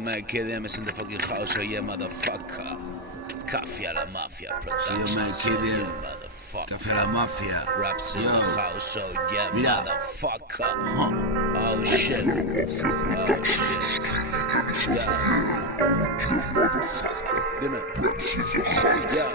man, KDM in the fucking house, oh yeah, motherfucker. Café a la Mafia Productions. man, KDM. Yeah, motherfucker. Café a la Mafia. Raps in Yo. the house, oh yeah, Mira. motherfucker. Huh. Oh shit. Oh shit. Yeah. Dime. Yeah.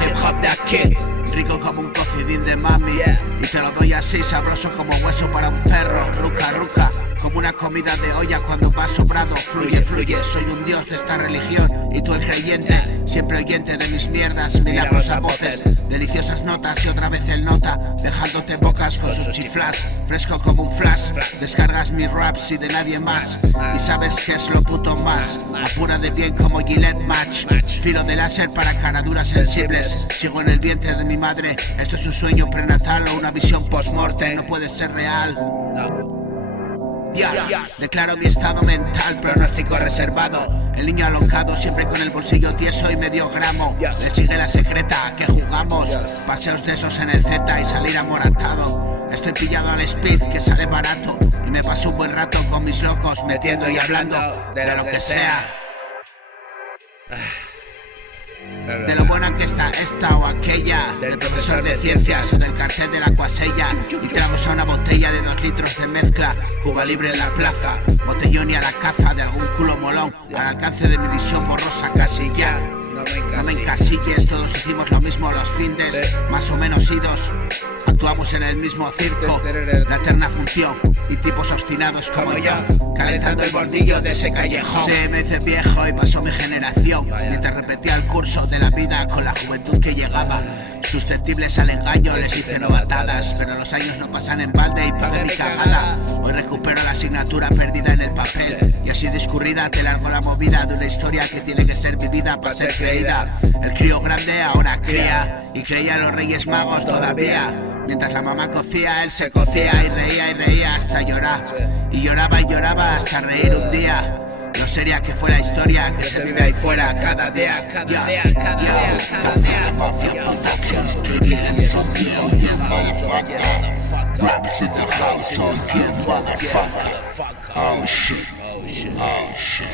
Hip hop de aquí, rico como un cocidín de mami. Y te lo doy así, sabroso como hueso para un perro. Ruca, ruca, como una comida de olla cuando va sobrado. Fluye, fluye, soy un dios de esta religión. Y tú el creyente, siempre oyente de mis mierdas. Milagrosas voces, deliciosas notas y otra vez el nota, dejándote bocas con sus chiflas. Fresco como un flash, descargas mis raps y de nadie más. Y sabes que es lo puto más, apura de bien como Gillette Match. Filo de láser para caraduras sensibles. Sigo en el vientre de mi madre, esto es un sueño prenatal o una visión post-morte, no puede ser real. Declaro mi estado mental, pronóstico reservado. El niño alocado, siempre con el bolsillo tieso y medio gramo. Le sigue la secreta, que jugamos paseos de esos en el Z y salir amoratado. Estoy pillado al speed, que sale barato, y me paso un buen rato con mis locos, metiendo y hablando de lo que sea. De lo buena que está esta o aquella, del profesor de ciencias o del cartel de la cuasella. Y tragos a una botella de 2 litros de mezcla, Cuba libre en la plaza, botellón y a la caza de algún culo molón, al alcance de mi visión borrosa casi ya. No me encasilles, todos hicimos lo mismo los findes, más o menos idos. Actuamos en el mismo circo, la eterna función, y tipos obstinados como yo, calentando el bordillo de ese callejón. Se me hice viejo y pasó mi generación, mientras repetía el curso de la vida con la juventud que llegaba. Susceptibles al engaño les hice novatadas, pero los años no pasan en balde y pagué mi cagada. Hoy recupero la asignatura perdida en el papel, y así discurrida te largo la movida de una historia que tiene que ser vivida para ser creída. El crío grande ahora cría, y creía en los Reyes Magos todavía. Mientras la mamá cocía, él se cocía y reía hasta llorar. Y lloraba hasta reír un día. Lo seria que fue la historia que se vive ahí fuera cada día, cada día, cada día, cada día. Raps in the house, oh yeah, motherfucker. Oh shit, oh shit, oh shit.